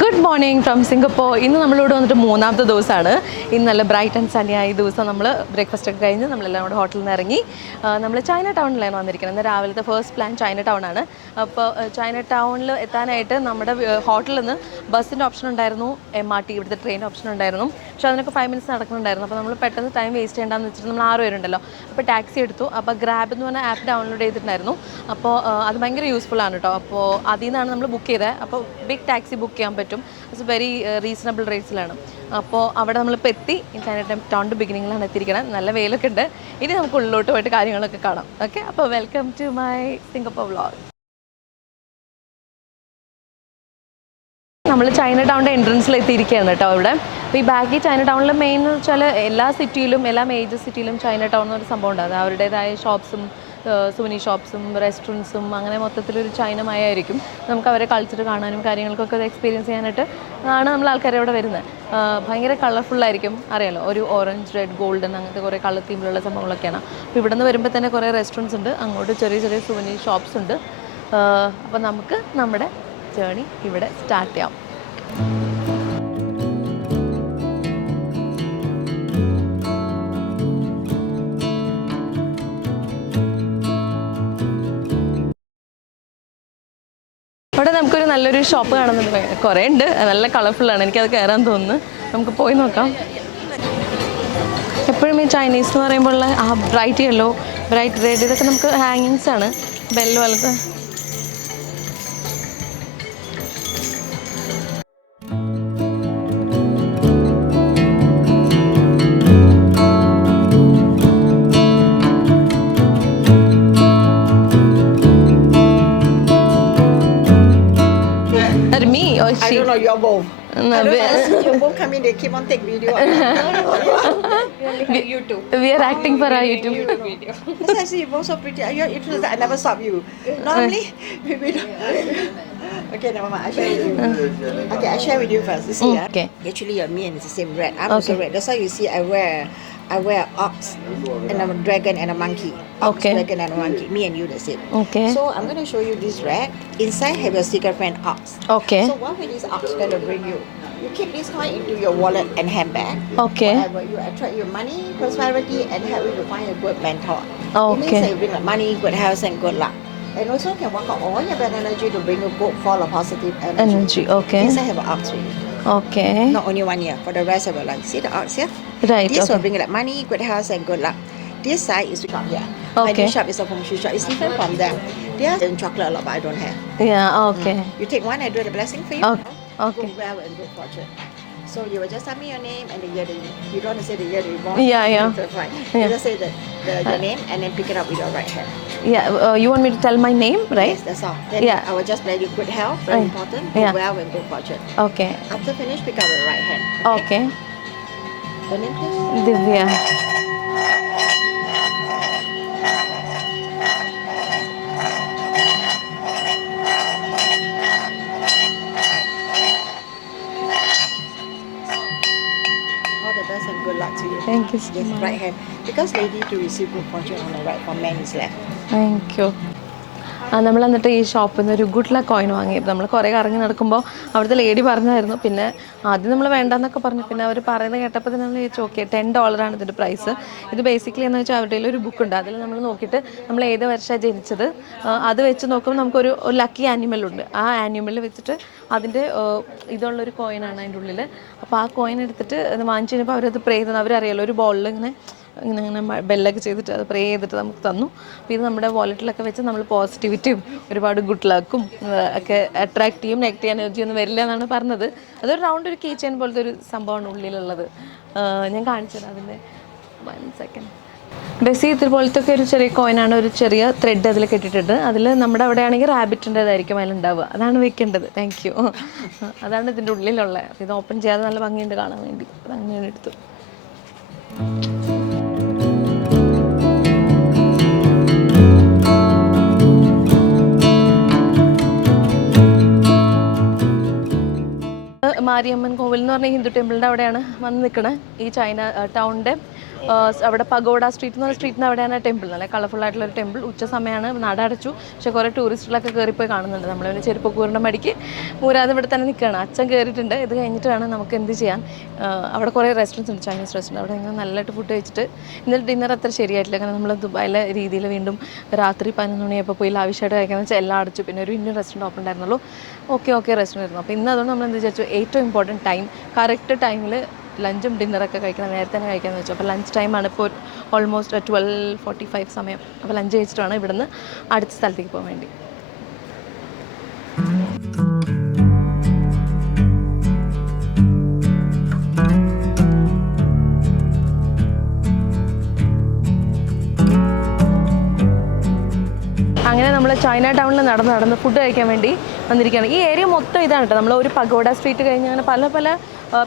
Good morning from Singapore. ഇന്ന് നമ്മളിവിടെ വന്നിട്ട് മൂന്നാമത്തെ ദിവസമാണ്. ഇന്ന് നല്ല ബ്രൈറ്റ് ആൻഡ് സണ്ണി ആയ ദിവസം നമ്മൾ ബ്രേക്ക്ഫാസ്റ്റ് ഒക്കെ കഴിഞ്ഞ് നമ്മളെല്ലാം കൂടെ ഹോട്ടലിൽ നിന്ന് ഇറങ്ങി നമ്മൾ ചൈന ടൗണിലാണ് വന്നിരിക്കുന്നത്. ഇന്ന് രാവിലത്തെ ഫസ്റ്റ് പ്ലാൻ ചൈന ടൗൺ ആണ്. അപ്പോൾ ചൈന ടൗണിൽ എത്താനായിട്ട് നമ്മുടെ ഹോട്ടലിൽ നിന്ന് ബസ്സിൻ്റെ ഓപ്ഷൻ ഉണ്ടായിരുന്നു, MRT ഇവിടുത്തെ ട്രെയിൻ ഓപ്ഷൻ ഉണ്ടായിരുന്നു. പക്ഷേ അതിനൊക്കെ 5 മിനിറ്റ്സ് നടക്കുന്നുണ്ടായിരുന്നു. അപ്പോൾ നമ്മൾ പെട്ടെന്ന് ടൈം വേസ്റ്റ് ചെയ്യേണ്ടെന്ന് വെച്ചിട്ട് നമ്മൾ 6 പേരുണ്ടല്ലോ, അപ്പോൾ ടാക്സി എടുത്തു. അപ്പോൾ ഗ്രാബ് എന്ന് പറഞ്ഞ ആപ്പ് ഡൗൺലോഡ് ചെയ്തിട്ടുണ്ടായിരുന്നു. അപ്പോൾ അത് ഭയങ്കര യൂസ്ഫുൾ ആണ് കേട്ടോ. അപ്പോൾ അതിൽ നിന്നാണ് നമ്മൾ ബുക്ക് ചെയ്തത്. അപ്പോൾ ബിഗ് ടാക്സി ബുക്ക് ചെയ്യാൻ പറ്റും. ഇറ്റ്സ് വെരി റീസണബിൾ റേറ്റ്സിലാണ്. അപ്പോൾ അവിടെ നമ്മളിപ്പോൾ എത്തി. ചൈന ടൗണിൻ്റെ ബിഗിനിങ്ങിലാണ് എത്തിയിരിക്കുന്നത്. നല്ല വെയിലൊക്കെ ഉണ്ട്. ഇനി നമുക്ക് ഉള്ളിലോട്ട് പോയിട്ട് കാര്യങ്ങളൊക്കെ കാണാം. ഓക്കെ, അപ്പോൾ welcome to my Singapore vlog. നമ്മൾ ചൈന ടൗണിൻ്റെ എൻട്രൻസിൽ എത്തിയിരിക്കുകയാണ് കേട്ടോ ഇവിടെ. അപ്പോൾ ഈ ബാക്കി ചൈന ടൗണിൽ മെയിൻ എന്ന് വെച്ചാൽ എല്ലാ സിറ്റിയിലും, എല്ലാ മേജർ സിറ്റിയിലും ചൈന ടൗൺ എന്നൊരു സംഭവം ഉണ്ട്. അത് അവരുടേതായ ഷോപ്സും സുവനി ഷോപ്സും റെസ്റ്റോറൻറ്റ്സും അങ്ങനെ മൊത്തത്തിലൊരു ചൈനമയായിരിക്കും. നമുക്ക് അവരെ കൾച്ചർ കാണാനും കാര്യങ്ങൾക്കൊക്കെ എക്സ്പീരിയൻസ് ചെയ്യാനായിട്ട് ആണ് നമ്മൾ ആൾക്കാരെ ഇവിടെ വരുന്നത്. ഭയങ്കര കളർഫുള്ളായിരിക്കും, അറിയാലോ, ഒരു ഓറഞ്ച്, റെഡ്, ഗോൾഡൻ അങ്ങനത്തെ കുറേ കളർ തീമിലുള്ള സംഭവങ്ങളൊക്കെയാണ്. അപ്പോൾ ഇവിടെ നിന്ന് വരുമ്പോൾ തന്നെ കുറേ റെസ്റ്റോറൻറ്റ്സ് ഉണ്ട്, അങ്ങോട്ട് ചെറിയ ചെറിയ സുവനി ഷോപ്സ് ഉണ്ട്. അപ്പോൾ നമുക്ക് നമ്മുടെ ജേണി ഇവിടെ സ്റ്റാർട്ട് ചെയ്യാം. അവിടെ നമുക്കൊരു നല്ലൊരു ഷോപ്പ് കാണുന്നുണ്ട്. കുറേ ഉണ്ട്, നല്ല കളർഫുള്ളാണ്. എനിക്കത് കയറാൻ തോന്നുന്നു. നമുക്ക് പോയി നോക്കാം. എപ്പോഴും ഈ ചൈനീസ് എന്ന് പറയുമ്പോൾ ആ ബ്രൈറ്റ് യെല്ലോ, ബ്രൈറ്റ് റെഡ്, ഇതൊക്കെ നമുക്ക് ഹാങ്ങിങ്സ് ആണ്, ബെല്ല് പോലത്തെ. I don't know, you're both. No, I don't know, you both come in, they keep on take video. YouTube. We are acting for our YouTube video. Because I see you both so pretty. You're interested, I never stop you. Normally, we don't. Okay, never mind, I share with you. Okay, I share with you first. You see, okay. Actually, you're me and it's the same red. I'm also red. That's why you see I wear ox and a dragon and a monkey. Ox, dragon and a monkey. Me and you, that's it. Okay. So I'm going to show you this red. Inside have your secret friend ox. Okay. So what will this ox going to bring you? You keep this coin into your wallet and handbag. Okay. Whatever. You attract your money, prosperity, and help you to find a good mentor. Okay. It means that you bring money, good health, and good luck. And also can work out all your bad energy to bring you good fall of positive energy. Okay. Inside have an ox with you. Okay. Not only 1 year, for the rest of your life. See the ox here? Right. This okay. will bring you like money, good health, and good luck. This side is the shop here. Okay. My shop is a feng shui shop. It's different from them. They are in chocolate a lot, but I don't have. Yeah. Okay. You take one, I do the blessing for you. Okay. Okay. Good well and good fortune. So you will just tell me your name and the year that you don't want to say the year that you born. Yeah. That's fine. You just say your name and then pick it up with your right hand. Yeah. You want me to tell my name, right? Yes, that's all. Then I will just bless you good health, very important. Good well and good fortune. Okay. After finish, pick up the right hand. Okay. Your name, please? Divya. And good luck to you. Thank you so Yes, much. right hand. Because lady to receive good fortune on the right, for man is left. Thank you. നമ്മൾ എന്നിട്ട് ഈ ഷോപ്പിൽ നിന്ന് ഒരു good luck coin വാങ്ങിയത്. നമ്മൾ കുറേ കറങ്ങി നടക്കുമ്പോൾ അവിടുത്തെ ലേഡി പറഞ്ഞായിരുന്നു. പിന്നെ ആദ്യം നമ്മൾ വേണ്ടെന്നൊക്കെ പറഞ്ഞു. പിന്നെ അവർ പറയുന്നത് കേട്ടപ്പോൾ തന്നെ നമ്മൾ ചോദിച്ചു, ഓക്കെ, $10 ഇതിൻ്റെ പ്രൈസ്. ഇത് ബേസിക്കലി എന്ന് വെച്ചാൽ അവരുടെ ഒരു ബുക്ക് ഉണ്ട്. അതിൽ നമ്മൾ നോക്കിയിട്ട് നമ്മൾ ഏത് വർഷമാണ് ജനിച്ചത് അത് വെച്ച് നോക്കുമ്പോൾ നമുക്കൊരു ലക്കി ആനിമലുണ്ട്. ആ ആനിമൽ വെച്ചിട്ട് അതിൻ്റെ ഇതുള്ളൊരു കോയിനാണ് അതിൻ്റെ ഉള്ളിൽ. അപ്പോൾ ആ കോയിൻ എടുത്തിട്ട് അത് വാങ്ങിച്ചു കഴിഞ്ഞപ്പോൾ അവരത് പ്രേ ചെയ്തത് അവരറിയാലോ, ഒരു ബോളിൽ ഇങ്ങനെ ബെല്ലൊക്കെ ചെയ്തിട്ട് അത് പ്രേ ചെയ്തിട്ട് നമുക്ക് തന്നു. അപ്പോൾ ഇത് നമ്മുടെ വാലറ്റിലൊക്കെ വെച്ച് നമ്മൾ പോസിറ്റിവിറ്റിയും ഒരുപാട് ഗുഡ് ലക്കും ഒക്കെ അട്രാക്ട് ചെയ്യും. നെഗറ്റീവ് എനർജി ഒന്നും വരില്ല എന്നാണ് പറഞ്ഞത്. അതൊരു റൗണ്ട് ഒരു കീ ചെയിൻ പോലത്തെ ഒരു സംഭവമാണ് ഉള്ളിലുള്ളത്. ഞാൻ കാണിച്ചത് അതിൻ്റെ 1 സെക്കൻഡ്. ബേസി ഇതുപോലത്തെ ഒക്കെ ഒരു ചെറിയ കോയിനാണ്. ഒരു ചെറിയ ത്രെഡ് അതിൽ കെട്ടിയിട്ടുണ്ട്. അതിൽ നമ്മുടെ അവിടെ ആണെങ്കിൽ റാബിറ്റിൻ്റെതായിരിക്കും അതിലുണ്ടാവുക. അതാണ് വെക്കേണ്ടത്. Thank you. അതാണ് ഇതിൻ്റെ ഉള്ളിലുള്ളത്. അപ്പോൾ ഇത് ഓപ്പൺ ചെയ്യാതെ നല്ല ഭംഗിയുണ്ട് കാണാൻ വേണ്ടി. അത് അങ്ങനെയാണ് എടുത്തു. മാരിയമ്മൻ കോവിൽ എന്ന് പറഞ്ഞ ഹിന്ദു ടെമ്പിളിൻ്റെ അവിടെയാണ് വന്ന് നിൽക്കണേ. ഈ ചൈന ടൗണിൻ്റെ അവിടെ പഗോഡ സ്ട്രീറ്റ് എന്ന് പറഞ്ഞ സ്ട്രീറ്റിന് അവിടെയാണ് ടെമ്പിൾ, നല്ല കളർഫുൾ ആയിട്ടുള്ള ഒരു ടെമ്പിൾ. ഉച്ച സമയമാണ്, നട അടച്ചു. പക്ഷേ കുറേ ടൂറിസ്റ്റുകളൊക്കെ കയറിപ്പോയി കാണുന്നുണ്ട്. നമ്മൾ പിന്നെ ചെരുപ്പ് കൂറിൻ്റെ മടിക്ക് മൂരാതെ ഇവിടെ തന്നെ നിൽക്കുകയാണ്. അച്ഛൻ കയറിയിട്ടുണ്ട്. ഇത് കഴിഞ്ഞിട്ട് വേണം നമുക്ക് എന്ത് ചെയ്യാൻ. അവിടെ കുറേ റെസ്റ്റോറൻറ്റ്സ് ഉണ്ട്, ചൈനീസ് റെസ്റ്റോറൻറ്റ്. അവിടെ ഇങ്ങനെ നല്ലതായിട്ട് ഫുഡ് കഴിച്ചിട്ട് ഇന്നലെ ഡിന്നർ അത്ര ശരിയായിട്ടില്ല. കാരണം നമ്മൾ ദുബായിലെ രീതിയിൽ വീണ്ടും രാത്രി 11 മണിയായപ്പോൾ പോയി ലാവിഷായിട്ട് കഴിക്കാമെന്ന് വെച്ചാൽ എല്ലാം അടച്ചു. പിന്നെ ഒരു ഇന്ത്യൻ റെസ്റ്റോറൻറ്റ് ഓപ്പൺ ഉണ്ടായിരുന്നുള്ളൂ. ഓക്കെ റെസ്റ്റോറൻറ്റ് ആയിരുന്നു. അപ്പോൾ ഇന്ന് അതുകൊണ്ട് നമ്മൾ എന്ത് വിചാരിച്ചു, ഏറ്റവും ഇമ്പോർട്ടൻറ്റ് ടൈം കറക്റ്റ് ടൈമിൽ ലഞ്ചും ഡിന്നറൊക്കെ കഴിക്കണം, നേരത്തെ തന്നെ കഴിക്കാമെന്ന് വെച്ചു. അപ്പോൾ ലഞ്ച് ടൈമാണ് ഇപ്പോൾ ഓൾമോസ്റ്റ് 12:45 സമയം. അപ്പോൾ ലഞ്ച് കഴിച്ചിട്ടാണ് ഇവിടുന്ന് അടുത്ത സ്ഥലത്തേക്ക് പോകാൻ വേണ്ടി. അങ്ങനെ നമ്മൾ ചൈന ടൗണിൽ നടന്ന് ഫുഡ് കഴിക്കാൻ വേണ്ടി വന്നിരിക്കുകയാണ്. ഈ ഏരിയ മൊത്തം ഇതാണ് കേട്ടോ. നമ്മൾ ഒരു പഗോഡ സ്ട്രീറ്റ് കഴിഞ്ഞ് അങ്ങനെ പല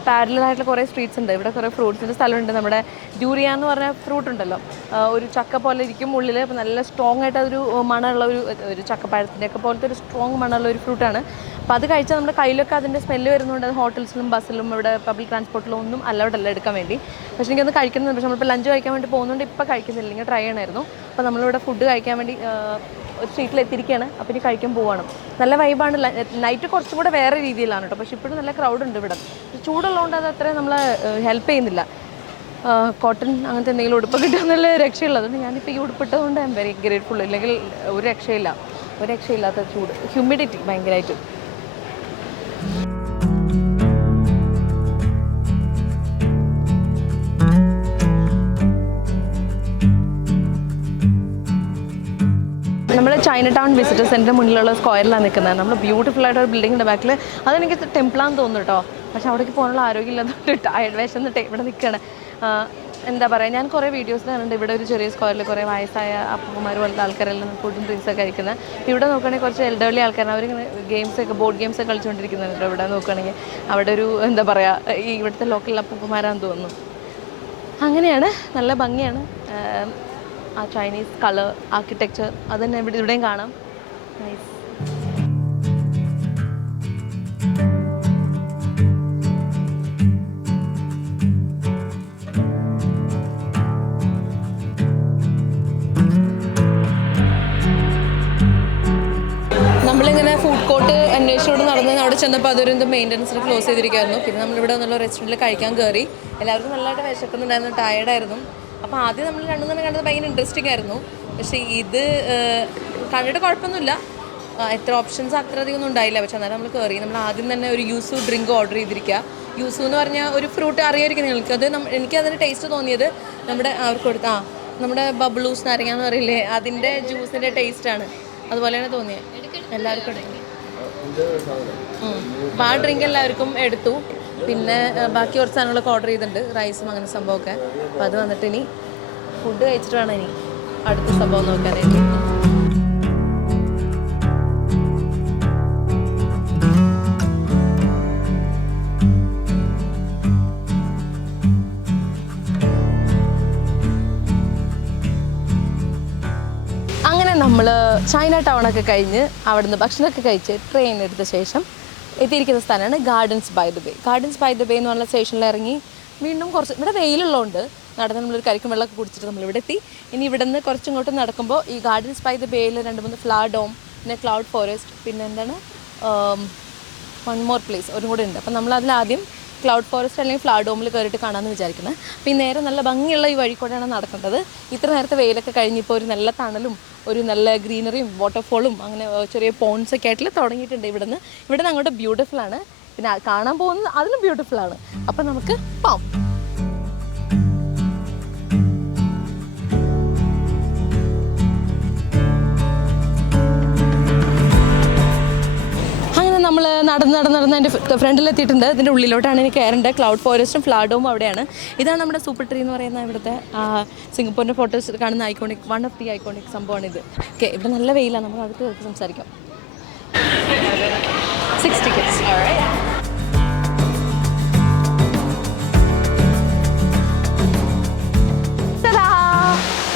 പാരലായിട്ടുള്ള കുറേ സ്ട്രീറ്റ്സ് ഉണ്ട്. ഇവിടെ കുറേ ഫ്രൂട്ട്സിൻ്റെ സ്ഥലമുണ്ട്. നമ്മുടെ ഡ്യൂറിയ എന്ന് പറഞ്ഞ ഫ്രൂട്ട് ഉണ്ടല്ലോ, ഒരു ചക്ക പോലെ ഇരിക്കും ഉള്ളിൽ. അപ്പോൾ നല്ല സ്ട്രോങ് ആയിട്ട് അതൊരു മണമുള്ള ഒരു ചക്കപ്പഴത്തിൻ്റെയൊക്കെ പോലത്തെ ഒരു സ്ട്രോങ് മണമുള്ള ഒരു ഫ്രൂട്ടാണ്. അപ്പോൾ അത് കഴിച്ചാൽ നമ്മുടെ കയ്യിലൊക്കെ അതിൻ്റെ സ്മെല്ല് വരുന്നുണ്ട്. അത് ഹോട്ടൽസിലും ബസ്സിലും ഇവിടെ പബ്ലിക് ട്രാൻസ്പോർട്ടിലും ഒന്നും അലൗഡല്ല എടുക്കാൻ വേണ്ടി. പക്ഷേ എനിക്കത് കഴിക്കുന്നുണ്ട്. പക്ഷേ നമ്മളിപ്പോൾ ലഞ്ച് കഴിക്കാൻ വേണ്ടി പോകുന്നുണ്ട്. ഇപ്പോൾ കഴിക്കുന്നില്ല, ഇങ്ങനെ ട്രൈ ചെയ്യണമായിരുന്നു. അപ്പോൾ നമ്മളിവിടെ ഫുഡ് കഴിക്കാൻ വേണ്ടി ഒരു സ്ട്രീറ്റിൽ എത്തിയിരിക്കുകയാണ്. അപ്പോൾ ഇനി കഴിക്കാൻ പോവാണ്. നല്ല വൈബാണ്. നൈറ്റ് കുറച്ചും കൂടെ വേറെ രീതിയിലാണ് കേട്ടോ. പക്ഷേ ഇപ്പോഴും നല്ല ക്രൗഡ് ഉണ്ട് ഇവിടെ. ചൂടുള്ളതുകൊണ്ട് അത് അത്രയും നമ്മളെ ഹെൽപ്പ് ചെയ്യുന്നില്ല. കോട്ടൺ അങ്ങനത്തെ എന്തെങ്കിലും ഉടുപ്പ് കിട്ടുമെന്നുള്ള രക്ഷയുള്ളത്. അതുകൊണ്ട് ഞാനിപ്പോൾ ഈ ഉടുപ്പിട്ടതുകൊണ്ട് ഐ എം വെരി ഗ്രേറ്റ്ഫുൾ. ഇല്ലെങ്കിൽ ഒരു രക്ഷയില്ലാത്ത ചൂട്, ഹ്യൂമിഡിറ്റി ഭയങ്കരമായിട്ട്. നമ്മൾ ചൈന ടൗൺ വിസിറ്റർ സെൻറ്ററിന് മുന്നിലുള്ള സ്ക്വയറിലാണ് നിൽക്കുന്നത്. നമ്മൾ ബ്യൂട്ടിഫുൾ ആയിട്ട് ഒരു ബിൽഡിങ്ങിൻ്റെ ബാക്കിൽ, അതെനിക്ക് ടെമ്പിളാന്ന് തോന്നുന്നു കേട്ടോ. പക്ഷേ അവിടേക്ക് പോകാനുള്ള ആരോഗ്യമില്ലാതെ ടയർഡ് വിശന്നിട്ട് ഇവിടെ നിൽക്കുകയാണ്. എന്താ പറയുക, ഞാൻ കുറേ വീഡിയോസ് കണ്ടിട്ടുണ്ട്. ഇവിടെ ഒരു ചെറിയ സ്ക്വയറിൽ കുറേ വയസ്സായ അപ്പന്മാർ പോലത്തെ ആൾക്കാരെല്ലാം ഫുഡും ഡ്രിങ്ക്സൊക്കെ കഴിക്കുന്നത്. ഇവിടെ നോക്കുകയാണെങ്കിൽ കുറച്ച് എൽഡർലി ആൾക്കാരാണ്. അവരിങ്ങനെ ബോർഡ് ഗെയിംസൊക്കെ കളിച്ചുകൊണ്ടിരിക്കുന്നുണ്ട്. ഇവിടെ നോക്കുകയാണെങ്കിൽ അവിടെ ഒരു എന്താ പറയുക, ഈ ഇവിടുത്തെ ലോക്കൽ അപ്പന്മാരാന്ന് തോന്നുന്നു. അങ്ങനെയാണ്, നല്ല ഭംഗിയാണ്. ആ ചൈനീസ് കളർ ആർക്കിടെക്ചർ അത് തന്നെ ഇവിടെയും കാണാം. നൈസ്. നമ്മളിങ്ങനെ ഫുഡ് കോർട്ട് അന്വേഷിച്ചുകൊണ്ട് നടന്ന് അവിടെ ചെന്നപ്പോൾ അതൊരു മെയിൻ്റനൻസിൽ ക്ലോസ് ചെയ്തിരിക്കുകയായിരുന്നു. പിന്നെ നമ്മളിവിടെ വന്നുള്ള റെസ്റ്റോറൻറ്റിൽ കഴിക്കാൻ കയറി. എല്ലാവർക്കും നല്ലതായിട്ട് വിശക്കുന്നുണ്ടായിരുന്നു, ടയർഡായിരുന്നു. അപ്പോൾ ആദ്യം നമ്മൾ രണ്ടും തന്നെ കണ്ടത് ഭയങ്കര ഇൻട്രസ്റ്റിംഗ് ആയിരുന്നു. പക്ഷേ ഇത് കണ്ടിട്ട് കുഴപ്പമൊന്നുമില്ല. എത്ര ഓപ്ഷൻസ് അത്രയധികം ഒന്നും ഉണ്ടായില്ല. പക്ഷേ എന്നാലും നമ്മൾ കയറി. നമ്മൾ ആദ്യം തന്നെ ഒരു യൂസു ഡ്രിങ്ക് ഓർഡർ ചെയ്തിരിക്കുക. യൂസു എന്ന് പറഞ്ഞാൽ ഒരു ഫ്രൂട്ട് അറിയാമായിരിക്കും നിങ്ങൾക്ക്. അത് എനിക്കതിന് ടേസ്റ്റ് തോന്നിയത് നമ്മുടെ അവർക്ക് കൊടുത്ത നമ്മുടെ ബബ്ലൂസ് നാരങ്ങ എന്ന് പറയില്ലേ, അതിൻ്റെ ജ്യൂസിൻ്റെ ടേസ്റ്റാണ്. അതുപോലെയാണ് തോന്നിയത്. എല്ലാവർക്കും എടുത്തു. അപ്പോൾ ആ ഡ്രിങ്ക് എല്ലാവർക്കും എടുത്തു. പിന്നെ ബാക്കി കുറച്ച് സാധനങ്ങളൊക്കെ ഓർഡർ ചെയ്തിട്ടുണ്ട്, റൈസും അങ്ങനെ സംഭവമൊക്കെ. അപ്പോൾ അത് വന്നിട്ട് ഇനി ഫുഡ് കഴിച്ചിട്ട് വേണം ഇനി അടുത്ത സംഭവം നോക്കാനായിട്ട്. അങ്ങനെ നമ്മൾ ചൈന ടൗണൊക്കെ കഴിഞ്ഞ് അവിടുന്ന് ഭക്ഷണമൊക്കെ കഴിച്ച് ട്രെയിൻ എടുത്ത ശേഷം എത്തിയിരിക്കുന്ന സ്ഥലമാണ് gardens by the bay. Gardens by the bay എന്ന് പറഞ്ഞ സ്റ്റേഷനിൽ ഇറങ്ങി വീണ്ടും കുറച്ച് ഇവിടെ വെയിലുള്ളതുകൊണ്ട് നടന്ന് നമ്മളൊരു കരിക്കും വെള്ളമൊക്കെ കുടിച്ചിട്ട് നമ്മളിവിടെ എത്തി. ഇനി ഇവിടെ നിന്ന് കുറച്ചിങ്ങോട്ട് നടക്കുമ്പോൾ ഈ ഗാർഡൻസ് ബൈ ദ ബേയിൽ 2-3 ഫ്ലവർ ഡോം, പിന്നെ ക്ലൗഡ് ഫോറസ്റ്റ്, പിന്നെ എന്താണ് വൺ മോർ പ്ലേസ് ഒരു കൂടെ ഉണ്ട്. അപ്പം നമ്മളതിലാദ്യം ക്ലൗഡ് ഫോറസ്റ്റ് അല്ലെങ്കിൽ ഫ്ലവർ ഡോമിൽ കയറിയിട്ട് കാണാമെന്ന് വിചാരിക്കുന്നത്. അപ്പോൾ ഈ നേരെ നല്ല ഭംഗിയുള്ള ഈ വഴി കൂടെയാണ് നടക്കേണ്ടത്. ഇത്ര നേരത്തെ വെയിലൊക്കെ കഴിഞ്ഞിപ്പോൾ ഒരു നല്ല തണലും ഒരു നല്ല ഗ്രീനറിയും വാട്ടർഫോളും അങ്ങനെ ചെറിയ പോൺസൊക്കെ ആയിട്ട് തുടങ്ങിയിട്ടുണ്ട്. ഇവിടെ അങ്ങോട്ട് ബ്യൂട്ടിഫുള്ളാണ്. പിന്നെ കാണാൻ പോകുന്നത് അതിലും ബ്യൂട്ടിഫുള്ളാണ്. അപ്പം നമുക്ക് പോകാം. നമ്മൾ നടന്ന് എൻ്റെ ഫ്രണ്ടിലെത്തിയിട്ടുണ്ട്. ഇതിൻ്റെ ഉള്ളിലോട്ടാണ് എനിക്ക് കയറേണ്ടത്. ക്ലൗഡ് ഫോറസ്റ്റും ഫ്ലവർ ഡോമും അവിടെയാണ്. ഇതാണ് നമ്മുടെ സൂപ്പർ ട്രീ എന്ന് പറയുന്ന ഇവിടുത്തെ സിംഗപ്പൂരിൻ്റെ ഫോട്ടോസ് കാണുന്ന iconic, one of the iconic സംഭവമാണിത്. ഓക്കെ, ഇവിടെ നല്ല വെയിലാണ്. നമുക്ക് അടുത്ത് കേൾക്ക് സംസാരിക്കാം. 6 tickets.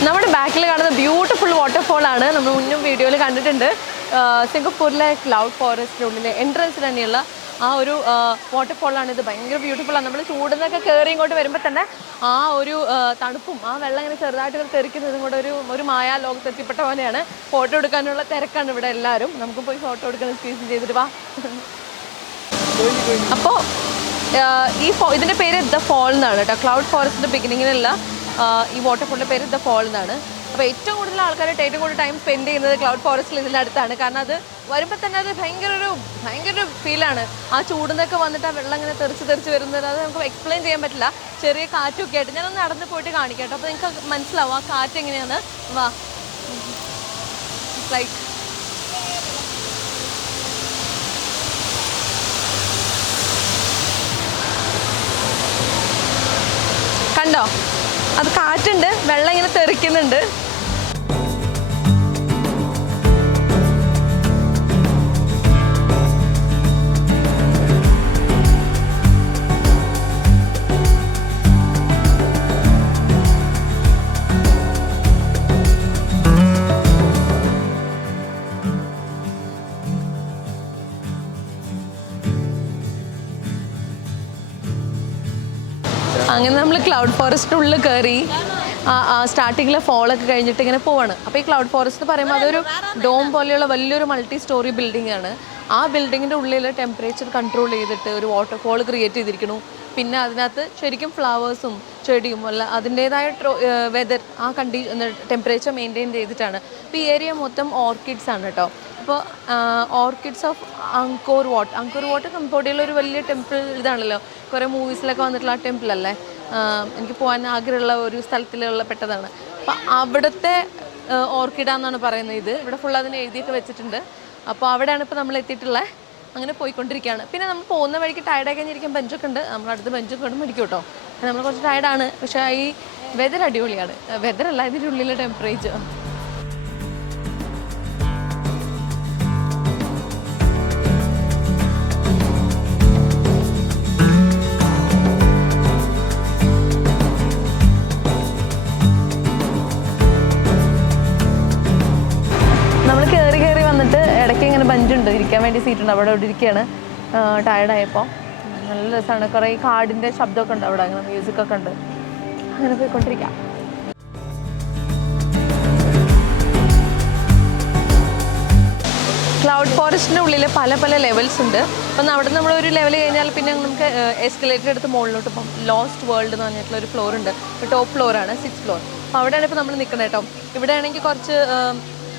നമ്മുടെ ബാക്കിൽ കാണുന്ന ബ്യൂട്ടിഫുൾ വാട്ടർഫോളാണ്. നമ്മൾ മുന്നും വീഡിയോയിൽ കണ്ടിട്ടുണ്ട്. സിംഗപ്പൂരിലെ ക്ലൗഡ് ഫോറസ്റ്റിനുള്ളിലെ എൻട്രൻസ് തന്നെയുള്ള ആ ഒരു വാട്ടർഫോളാണ് ഇത്. ഭയങ്കര ബ്യൂട്ടിഫുള്ളാണ്. നമ്മൾ ചൂടുന്നൊക്കെ കയറി ഇങ്ങോട്ട് വരുമ്പോൾ തന്നെ ആ ഒരു തണുപ്പും ആ വെള്ളം ഇങ്ങനെ ചെറുതായിട്ട് തെറിക്കുന്നതും കൂടെ ഒരു മായാ ലോകത്തെത്തിപ്പെട്ട പോലെയാണ്. ഫോട്ടോ എടുക്കാനുള്ള തിരക്കാണ് ഇവിടെ എല്ലാവരും. നമുക്ക് പോയി ഫോട്ടോ എടുക്കുന്ന സ്ക്രീൻ ചെയ്തിട്ട് വാ. അപ്പോൾ ഇതിൻ്റെ പേര് ദ ഫോൾ എന്നാണ് കേട്ടോ. ക്ലൗഡ് ഫോറസ്റ്റിൻ്റെ ബിഗിനിങ്ങിലുള്ള ഈ വാട്ടർഫോളിൻ്റെ പേര് ദ ഫോൾ എന്നാണ്. അപ്പോൾ ഏറ്റവും കൂടുതൽ ആൾക്കാരായിട്ട് ഏറ്റവും കൂടുതൽ ടൈം സ്പെൻഡ് ചെയ്യുന്നത് ക്ലൗഡ് ഫോറസ്റ്റിൽ ഇതിൻ്റെ അടുത്താണ്. കാരണം അത് വരുമ്പോൾ തന്നെ അത് ഭയങ്കര ഫീലാണ്. ആ ചൂടുന്നൊക്കെ വന്നിട്ട് ആ വെള്ളം ഇങ്ങനെ തെറിച്ച് വരുന്നത് അത് നമുക്ക് എക്സ്പ്ലെയിൻ ചെയ്യാൻ പറ്റില്ല. ചെറിയ കാറ്റൊക്കെ ആയിട്ട് ഞാനൊന്ന് നടന്ന് പോയിട്ട് കാണിക്കാം കേട്ടോ. അപ്പോൾ നിങ്ങൾക്ക് മനസ്സിലാവും ആ കാറ്റ് എങ്ങനെയാണ്. വാ, ലൈക്ക് കണ്ടോ, അത് കാറ്റുണ്ട്, വെള്ളം ഇങ്ങനെ തെറിക്കുന്നുണ്ട്. അങ്ങനെ നമ്മൾ ക്ലൗഡ് ഫോറസ്റ്റിനുള്ളിൽ കയറി സ്റ്റാർട്ടിങ്ങിലെ ഫോളൊക്കെ കഴിഞ്ഞിട്ട് ഇങ്ങനെ പോവാണ്. അപ്പോൾ ഈ ക്ലൗഡ് ഫോറസ്റ്റ് എന്ന് പറയുമ്പോൾ അതൊരു ഡോം പോലെയുള്ള വലിയൊരു മൾട്ടി സ്റ്റോറി ബിൽഡിംഗ് ആണ്. ആ ബിൽഡിങ്ങിൻ്റെ ഉള്ളിൽ ടെമ്പറേച്ചർ കൺട്രോൾ ചെയ്തിട്ട് ഒരു വാട്ടർഫോൾ ക്രിയേറ്റ് ചെയ്തിരിക്കുന്നു. പിന്നെ അതിനകത്ത് ശരിക്കും ഫ്ലവേഴ്സും ചെടിയും അല്ല അതിൻ്റേതായ വെതർ ആ ടെമ്പറേച്ചർ മെയിൻറ്റെയിൻ ചെയ്തിട്ടാണ്. അപ്പോൾ ഈ ഏരിയ മൊത്തം ഓർക്കിഡ്സ് ആണ് കേട്ടോ. അപ്പോൾ ഓർക്കിഡ്സ് ഓഫ് അങ്കോർ വാട്ട് കംബോഡിയയിലെ ഒരു വലിയ ടെമ്പിൾ ഇതാണല്ലോ. കുറേ മൂവീസിലൊക്കെ വന്നിട്ടുള്ള ആ ടെമ്പിൾ അല്ലേ. എനിക്ക് പോകാൻ ആഗ്രഹമുള്ള ഒരു സ്ഥലത്തിലുള്ള പെട്ടതാണ്. അപ്പോൾ അവിടുത്തെ ഓർക്കിഡാന്നാണ് പറയുന്നത്. ഇവിടെ ഫുൾ അതിന് എഴുതിയൊക്കെ വെച്ചിട്ടുണ്ട്. അപ്പോൾ അവിടെയാണ് ഇപ്പോൾ നമ്മൾ എത്തിയിട്ടുള്ളത്. അങ്ങനെ പോയിക്കൊണ്ടിരിക്കുകയാണ്. പിന്നെ നമ്മൾ പോകുന്ന വഴിക്ക് ടയർഡായി കഴിഞ്ഞിരിക്കാൻ ബെഞ്ചൊക്കെ ഉണ്ട്. നമ്മളടുത്ത് ബെഞ്ചൊക്കെ കൊണ്ട് മേടിക്കും കേട്ടോ. നമ്മൾ കുറച്ച് ടയർഡാണ്. പക്ഷേ ഈ വെതർ അടിപൊളിയാണ്. വെതറല്ല, ഇതിൻ്റെ ഉള്ളിലെ ടെമ്പറേച്ചർ. ബെഞ്ചുണ്ട്, ഇരിക്കാൻ വേണ്ടി സീറ്റുണ്ട്. അവിടെ ഇരിക്കുകയാണ് ടയർഡായപ്പോൾ. നല്ല രസമാണ്. കുറേ ഈ കാടിൻ്റെ ശബ്ദമൊക്കെ ഉണ്ട് അവിടെ, അങ്ങനെ മ്യൂസിക്കൊക്കെ ഉണ്ട്. അങ്ങനെ പോയിക്കൊണ്ടിരിക്കാം. ക്ലൗഡ് ഫോറസ്റ്റിൻ്റെ ഉള്ളിൽ പല ലെവൽസ് ഉണ്ട്. അപ്പം അവിടെ നമ്മൾ ഒരു ലെവൽ കഴിഞ്ഞാൽ പിന്നെ നമുക്ക് എസ്കലേറ്റർ എടുത്ത് മുകളിലോട്ട് ഇപ്പം ലോസ്റ്റ് വേൾഡ് എന്ന് പറഞ്ഞിട്ടുള്ള ഒരു ഫ്ലോർ ഉണ്ട്. ടോപ്പ് ഫ്ലോറാണ്, 6th ഫ്ലോർ. അപ്പോൾ അവിടെയാണ് ഇപ്പോൾ നമ്മൾ നിൽക്കുന്നത് കേട്ടോ. ഇവിടെ ആണെങ്കിൽ കുറച്ച്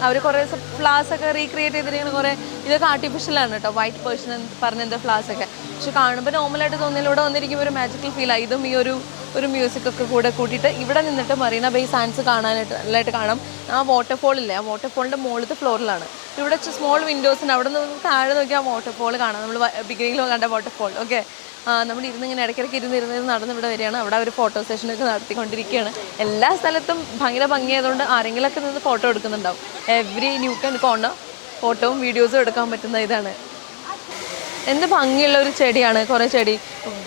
അവർ കുറേ ഫ്ലവേഴ്സൊക്കെ റീക്രിയേറ്റ് ചെയ്തിരിക്കുന്ന കുറേ ഇതൊക്കെ ആർട്ടിഫിഷ്യലാണ് കേട്ടോ. വൈറ്റ് പേഴ്സൺ പറഞ്ഞ എന്താ ഫ്ലവേഴ്സൊക്കെ. പക്ഷെ കാണുമ്പോൾ നോർമലായിട്ട് തോന്നിയാൽ ഇവിടെ വന്നിരിക്കുമ്പോൾ ഒരു മാജിക്കൽ ഫീലാണ്. ഇതും ഈ ഒരു മ്യൂസിക്കൊക്കെ കൂടെ കൂട്ടിയിട്ട് ഇവിടെ നിന്നിട്ട് മറീന ബേ സാൻഡ്സ് നല്ലതായിട്ട് കാണാം. ആ വാട്ടർഫോളില്ലേ, ആ വാട്ടർഫോളിൻ്റെ മുകളിലത്തെ ഫ്ലോറിലാണ്. ഇവിടെ സ്മോൾ വിൻഡോസിന് അവിടെ നിന്ന് താഴെ നോക്കി ആ വാട്ടർഫോൾ കാണാം. നമ്മൾ ബിഗിനിങ്ങിൽ കണ്ട വാട്ടർഫോൾ. ഓക്കെ, നമ്മൾ ഇങ്ങനെ ഇടയ്ക്കിടയ്ക്ക് ഇരുന്ന് നടന്ന് ഇവിടെ വരികയാണ്. അവിടെ അവർ ഫോട്ടോ സെഷനൊക്കെ നടത്തിക്കൊണ്ടിരിക്കുകയാണ്. എല്ലാ സ്ഥലത്തും ഭയങ്കര ഭംഗിയായതുകൊണ്ട് ആരെങ്കിലുമൊക്കെ നിന്ന് ഫോട്ടോ എടുക്കുന്നുണ്ടാവും. എവറി ന്യൂ ആൻഡ് കോർണർ ഫോട്ടോവും വീഡിയോസും എടുക്കാൻ പറ്റുന്ന ഇതാണ്. എന്ത് ഭംഗിയുള്ള ഒരു ചെടിയാണ്. കുറേ ചെടി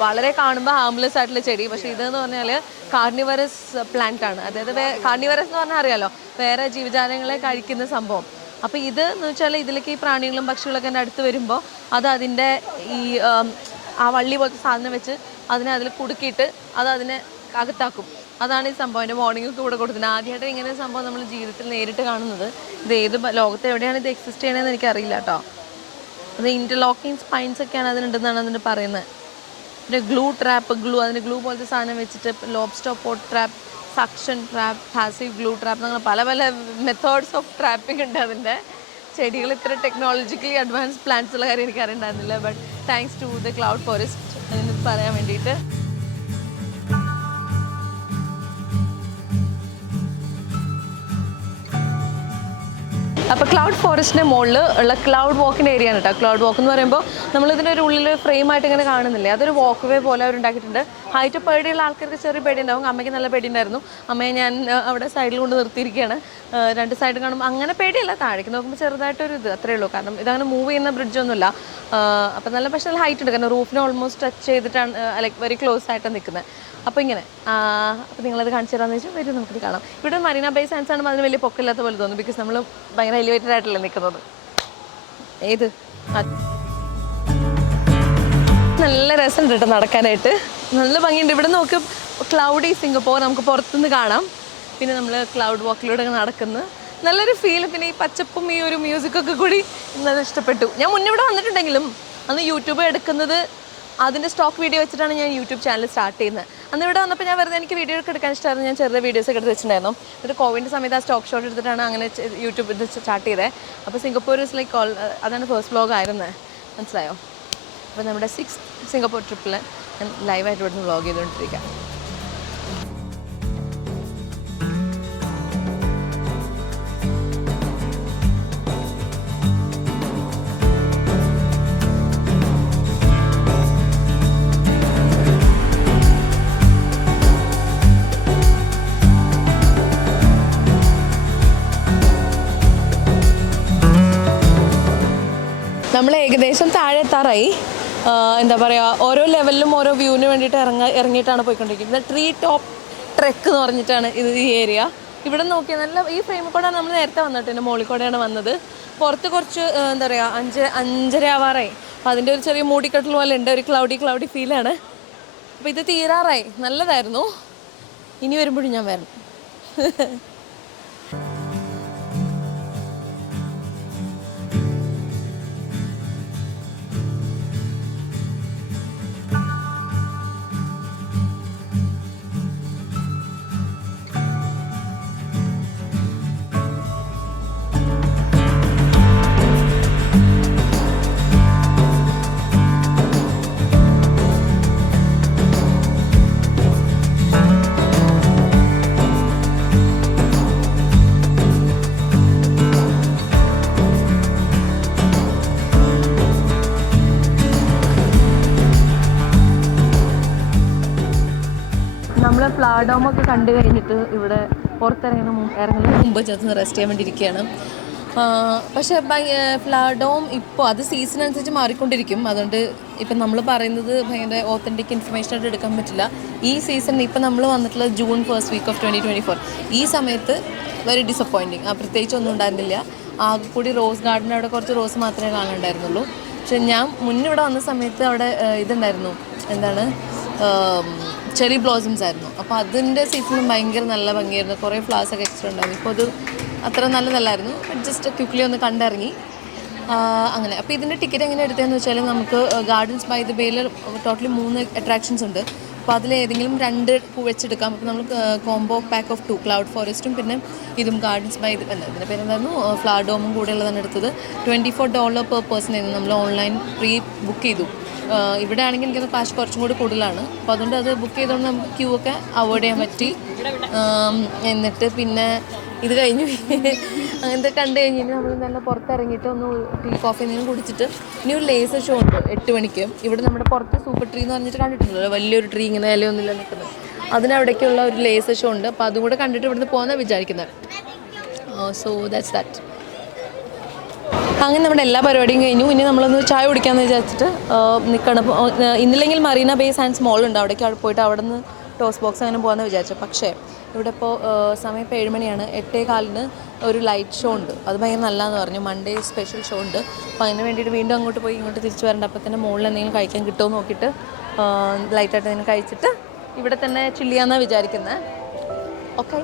വളരെ കാണുമ്പോൾ ഹാംലെസ് ആയിട്ടുള്ള ചെടി. പക്ഷേ ഇതെന്ന് പറഞ്ഞാൽ കാർണിവറസ് പ്ലാന്റ് ആണ്. അതായത് കാർണിവറസ് എന്ന് പറഞ്ഞാൽ അറിയാലോ, വേറെ ജീവജാലങ്ങളെ കഴിക്കുന്ന സംഭവം. അപ്പോൾ ഇത് എന്ന് വെച്ചാൽ ഇതിലേക്ക് ഈ പ്രാണികളും പക്ഷികളൊക്കെ എൻ്റെ അടുത്ത് വരുമ്പോൾ അത് അതിൻ്റെ ഈ ആ വള്ളി പോലത്തെ സാധനം വെച്ച് അതിൽ കുടുക്കിയിട്ട് അതിനെ അകത്താക്കും. അതാണ് ഈ സംഭവം. എൻ്റെ വാർണിംഗ് കൂടെ കൊടുക്കുന്നത്. ആദ്യമായിട്ട് ഇങ്ങനെ ഒരു സംഭവം നമ്മൾ ജീവിതത്തിൽ നേരിട്ട് കാണുന്നത്. ഇത് ഏത് ലോകത്ത് എവിടെയാണ് ഇത് എക്സിസ്റ്റ് ചെയ്യണമെന്ന് എനിക്കറിയില്ല കേട്ടോ. അത് ഇൻ്റർലോക്കിങ് സ്പൈൻസ് ഒക്കെയാണ് അതിനുണ്ടെന്നാണ് അതിന് പറയുന്നത്. പിന്നെ ഗ്ലൂ അതിന് ഗ്ലൂ പോലത്തെ സാധനം വെച്ചിട്ട് lobster pot trap, suction trap, passive glue trap, അങ്ങനെ പല മെത്തേഡ്സ് ഓഫ് ട്രാപ്പിംഗ് ഉണ്ട് അതിൻ്റെ. ചെടികൾ ഇത്ര ടെക്നോളജിക്കലി അഡ്വാൻസ് പ്ലാന്റ്സ് ഉള്ള കാര്യം എനിക്ക് അറിയണ്ടായിരുന്നില്ല. But thanks to the cloud forest അതിന് പറയാൻ വേണ്ടിയിട്ട്. അപ്പോൾ ക്ലൗഡ് ഫോറസ്റ്റിൻ്റെ മുകളിൽ ഉള്ള ക്ലൗഡ് വാക്കിൻ്റെ ഏരിയ ആണ് കേട്ടോ. ക്ലൗഡ് വാക്ക് എന്ന് പറയുമ്പോൾ നമ്മളിതിൻ്റെ ഉള്ളിൽ ഫ്രെയിമായിട്ട് ഇങ്ങനെ കാണുന്നില്ലേ, അതൊരു വാക്ക് വേ പോലെ അവരുണ്ടാക്കിയിട്ടുണ്ട്. ഹൈറ്റ് പേടിയുള്ള ആൾക്കാർക്ക് ചെറിയ പേടി ഉണ്ടാവും. അമ്മയ്ക്ക് നല്ല പേടിയുണ്ടായിരുന്നു. അമ്മയെ ഞാൻ അവിടെ സൈഡിൽ കൊണ്ട് നിർത്തിയിരിക്കുകയാണ്. രണ്ട് സൈഡ് കാണുമ്പോൾ അങ്ങനെ പേടിയല്ല, താഴേക്ക് നോക്കുമ്പോൾ ചെറുതായിട്ടൊരു ഇത് അത്രയേ ഉള്ളൂ. കാരണം ഇതങ്ങനെ മൂവ് ചെയ്യുന്ന ബ്രിഡ്ജൊന്നുമില്ല. അപ്പോൾ പക്ഷേ നല്ല ഹൈറ്റ് ഉണ്ട്. കാരണം റൂഫിനെ ഓൾമോസ്റ്റ് ടച്ച് ചെയ്തിട്ടാണ്, ലൈക്ക് വെരി ക്ലോസ് ആയിട്ടാണ് നിൽക്കുന്നത്. അപ്പോൾ ഇങ്ങനെ അപ്പോൾ നിങ്ങളത് കാണിച്ചു തരാമെന്ന് വെച്ചാൽ വരും, നമുക്കിത് കാണാം. ഇവിടെ മറീന ബേ സാൻഡ്സ് ആണ് അതിന് വലിയ പൊക്കമില്ലാത്ത പോലെ തോന്നുന്നു. ബിക്കോസ് നമ്മൾ ഭയങ്കര എലിവേറ്റഡ് ആയിട്ടല്ലേ നിൽക്കുന്നത്. ഏത് രസമുണ്ട് കേട്ടോ നടക്കാനായിട്ട്. നല്ല ഭംഗിയുണ്ട്. ഇവിടെ നോക്ക്, ക്ലൗഡി സിംഗപ്പൂർ നമുക്ക് പുറത്തുനിന്ന് കാണാം. പിന്നെ നമ്മൾ ക്ലൗഡ് വാക്കിലൂടെ നടക്കുന്നു, നല്ലൊരു ഫീൽ. പിന്നെ ഈ പച്ചപ്പും ഈ ഒരു മ്യൂസിക്കൊക്കെ കൂടി നല്ല ഇഷ്ടപ്പെട്ടു. ഞാൻ മുന്നേ ഇവിടെ വന്നിട്ടുണ്ടെങ്കിലും അന്ന് യൂട്യൂബ് എടുക്കുന്നത് അതിൻ്റെ സ്റ്റോക്ക് വീഡിയോ വെച്ചിട്ടാണ് ഞാൻ യൂട്യൂബ് ചാനൽ സ്റ്റാർട്ട് ചെയ്യുന്നത്. അന്ന് ഇവിടെ വന്നപ്പോൾ ഞാൻ വെറുതെ എനിക്ക് വീഡിയോ ഒക്കെ എടുക്കാൻ ഇഷ്ടമായിരുന്നു. ഞാൻ ചെറിയ വീഡിയോസൊക്കെ എടുത്ത് വെച്ചിട്ടുണ്ടായിരുന്നു. എന്നിട്ട് കോവിഡിൻ്റെ സമയത്ത് ആ സ്റ്റോക്ക് ഷോട്ട് എടുത്തിട്ടാണ് അങ്ങനെ യൂട്യൂബ് ഇത് സ്റ്റാർട്ട് ചെയ്തത്. അപ്പോൾ സിംഗപ്പൂർ ഇസ് ലൈക്ക് അതാണ് ഫസ്റ്റ് വ്ലോഗ് ആയിരുന്നത്, മനസ്സിലായോ? അപ്പോൾ നമ്മുടെ 6th സിംഗപ്പൂർ ട്രിപ്പിൽ ഞാൻ ലൈവായിട്ട് ഇവിടുന്ന് വ്ലോഗ് ചെയ്തുകൊണ്ടിരിക്കുക. നമ്മൾ ഏകദേശം താഴെ എത്താറായി. എന്താ പറയുക, ഓരോ ലെവലിലും ഓരോ വ്യൂവിന് വേണ്ടിയിട്ട് ഇറങ്ങിയിട്ടാണ് പോയിക്കൊണ്ടിരിക്കുന്നത്. ട്രീ ടോപ്പ് ട്രെക്ക് എന്ന് പറഞ്ഞിട്ടാണ് ഈ ഏരിയ. ഇവിടെ നോക്കിയാൽ നല്ല ഈ ഫ്രെയിമിൽ കൂടെയാണ് നമ്മൾ നേരത്തെ വന്നിട്ട്, എൻ്റെ മുകളിൽ കൂടെയാണ് വന്നത്. പുറത്ത് കുറച്ച് എന്താ പറയുക 5:30 ആവാറായി. അപ്പോൾ അതിൻ്റെ ഒരു ചെറിയ മൂടിക്കെട്ടൽ പോലെ ഉണ്ട്, ഒരു ക്ലൗഡി ഫീലാണ്. അപ്പോൾ ഇത് തീരാറായി. നല്ലതായിരുന്നു. ഇനി വരുമ്പോഴും ഞാൻ വരണം. നമ്മൾ ഫ്ലാഡോമൊക്കെ കണ്ടു കഴിഞ്ഞിട്ട് ഇവിടെ പുറത്തിറങ്ങുന്നതിന് മുമ്പ് ചെന്ന് റെസ്റ്റ് ചെയ്യാൻ വേണ്ടി ഇരിക്കുകയാണ്. പക്ഷേ ഫ്ലാഡോം ഇപ്പോൾ അത് സീസൺ അനുസരിച്ച് മാറിക്കൊണ്ടിരിക്കും. അതുകൊണ്ട് ഇപ്പം നമ്മൾ പറയുന്നത് ഭയങ്കര ഓത്തൻറ്റിക് ഇൻഫർമേഷനായിട്ട് എടുക്കാൻ പറ്റില്ല. ഈ സീസൺ ഇപ്പം നമ്മൾ വന്നിട്ടുള്ള ജൂൺ 1st week of 2024. ഈ സമയത്ത് വെരി ഡിസപ്പോയിൻറ്റിങ്. പ്രത്യേകിച്ച് ഒന്നും ഉണ്ടായിരുന്നില്ല. ആകെ കൂടി റോസ് ഗാർഡൻ അവിടെ കുറച്ച് റോസ് മാത്രമേ കാണാനുണ്ടായിരുന്നുള്ളൂ. പക്ഷെ ഞാൻ മുന്നേ ഇവിടെ വന്ന സമയത്ത് അവിടെ ഇതുണ്ടായിരുന്നു, എന്താണ്, ചെറി ബ്ലോസംസ് ആയിരുന്നു. അപ്പോൾ അതിൻ്റെ സീസണും ഭയങ്കര നല്ല ഭംഗിയായിരുന്നു. കുറേ ഫ്ലവേഴ്സൊക്കെ എക്സ്ട്രാ ഉണ്ടായിരുന്നു. ഇപ്പോൾ അത് അത്ര നല്ലതല്ലായിരുന്നു. ജസ്റ്റ് ക്വിക്ക്ലി ഒന്ന് കണ്ടിറങ്ങി അങ്ങനെ. അപ്പോൾ ഇതിൻ്റെ ടിക്കറ്റ് എങ്ങനെ എടുത്തതെന്ന് വെച്ചാൽ, നമുക്ക് ഗാർഡൻസ് ബൈ ദ ബേയിൽ ടോട്ടലി 3 അട്രാക്ഷൻസ് ഉണ്ട്. അപ്പോൾ അതിലേതെങ്കിലും 2 വെച്ചെടുക്കാം. അപ്പോൾ നമ്മൾ കോംബോ പാക്ക് ഓഫ് 2 ക്ലൗഡ് ഫോറസ്റ്റും പിന്നെ ഇതും ഗാർഡൻസ് ബൈ ഇതിൻ്റെ പേരെന്തായിരുന്നു, ഫ്ലാഡോമും കൂടെ ഉള്ളതാണ് എടുത്തത്. $24 per person ആയിരുന്നു. നമ്മൾ ഓൺലൈൻ പ്രീ ബുക്ക് ചെയ്തു. ഇവിടെ ആണെങ്കിൽ എനിക്കത് കാശ് കുറച്ചും കൂടി കൂടുതലാണ്. അപ്പോൾ അതുകൊണ്ട് അത് ബുക്ക് ചെയ്തുകൊണ്ട് നമുക്ക് ക്യൂ ഒക്കെ അവോയ്ഡ് ചെയ്യാൻ പറ്റി. എന്നിട്ട് പിന്നെ ഇത് കഴിഞ്ഞ് അങ്ങനത്തെ കണ്ടു കഴിഞ്ഞിട്ട് നമ്മൾ നല്ല പുറത്തിറങ്ങിയിട്ട് ഒന്ന് ടീ കോഫി എന്തെങ്കിലും കുടിച്ചിട്ട് ഇനി ഒരു ലേസർ ഷോ ഉണ്ട് 8 മണിക്ക്. ഇവിടെ നമ്മുടെ പുറത്ത് സൂപ്പർ ട്രീ എന്ന് പറഞ്ഞിട്ട് കണ്ടിട്ടുണ്ടല്ലോ, വലിയൊരു ട്രീ ഇങ്ങനെ ഇലയൊന്നുമില്ല നിൽക്കുന്നത്. അതിനവിടേക്കുള്ള ഒരു ലേസർ ഷോ ഉണ്ട്. അപ്പോൾ അതും കൂടെ കണ്ടിട്ട് ഇവിടുന്ന് പോകുന്നതാണ് വിചാരിക്കുന്നത്. So that's that. അങ്ങനെ നമ്മുടെ എല്ലാ പരിപാടിയും കഴിഞ്ഞു. ഇനി നമ്മളൊന്ന് ചായ കുടിക്കാമെന്ന് വിചാരിച്ചിട്ട് നിൽക്കണം. ഇന്നില്ലെങ്കിൽ മറീന ബേ സാൻഡ്സ് മോൾ ഉണ്ട്, അവിടേക്ക് പോയിട്ട് അവിടെ നിന്ന് ടോസ് ബോക്സ് അങ്ങനെ പോകാമെന്ന് വിചാരിച്ചു. പക്ഷേ ഇവിടെ ഇപ്പോൾ സമയം ഇപ്പോൾ 7 മണിയാണ്. 8:15 ഒരു ലൈറ്റ് ഷോ ഉണ്ട്. അത് ഭയങ്കര നല്ലതെന്ന് പറഞ്ഞു. മൺഡേ സ്പെഷ്യൽ ഷോ ഉണ്ട്. അപ്പോൾ അതിന് വേണ്ടിയിട്ട് വീണ്ടും അങ്ങോട്ട് പോയി ഇങ്ങോട്ട് തിരിച്ച് വരേണ്ട. അപ്പോൾ തന്നെ മുകളിൽ എന്തെങ്കിലും കഴിക്കാൻ കിട്ടുമോ നോക്കിയിട്ട് ലൈറ്റായിട്ട് എന്തെങ്കിലും കഴിച്ചിട്ട് ഇവിടെ തന്നെ ചില്ല് ചെയ്യാമെന്നാണ് വിചാരിക്കുന്നത്. ഓക്കെ.